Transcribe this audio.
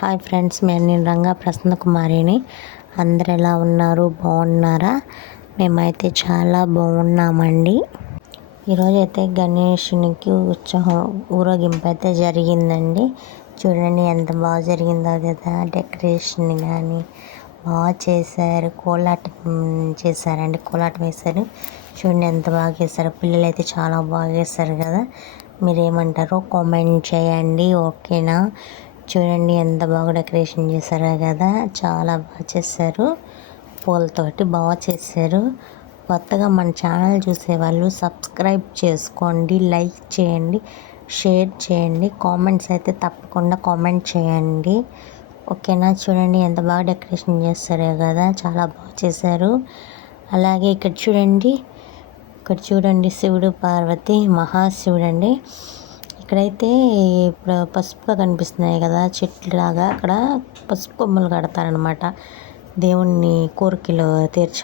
Hi friends, నేను రంగా ప్రసన్న కుమారిని. అందరు ఎలా ఉన్నారు? బాగున్నారా? మేమైతే చాలా బాగున్నామండి. ఈరోజైతే గణేషునికి ఊరేగింపు అయితే జరిగిందండి. చూడండి ఎంత బాగా జరిగిందో కదా. డెకరేషన్ కానీ బాగా చేశారు. కోలాటం చేశారండి, కోలాటం వేశారు. చూడండి ఎంత బాగా వేశారు. పిల్లలు అయితే చాలా బాగా వేశారు కదా. మీరేమంటారో కామెంట్ చేయండి, ఓకేనా? చూడండి ఎంత బాగా డెకరేషన్ చేశారో కదా. చాలా బాగా చేశారు, పూలతోటి బాగా చేశారు. కొత్తగా మన ఛానల్ చూసేవాళ్ళు సబ్స్క్రైబ్ చేసుకోండి, లైక్ చేయండి, షేర్ చేయండి, కామెంట్స్ అయితే తప్పకుండా కామెంట్ చేయండి, ఓకేనా? చూడండి ఎంత బాగా డెకరేషన్ చేస్తారో కదా, చాలా బాగా చేశారు. అలాగే ఇక్కడ చూడండి శివుడు పార్వతి, మహాశివుడు అండి. ఇక్కడైతే ఇప్పుడు పసుపుగా కనిపిస్తున్నాయి కదా చెట్లులాగా, అక్కడ పసుపు కొమ్మలు కడతారనమాట. దేవుణ్ణి కోరికలు తీర్చ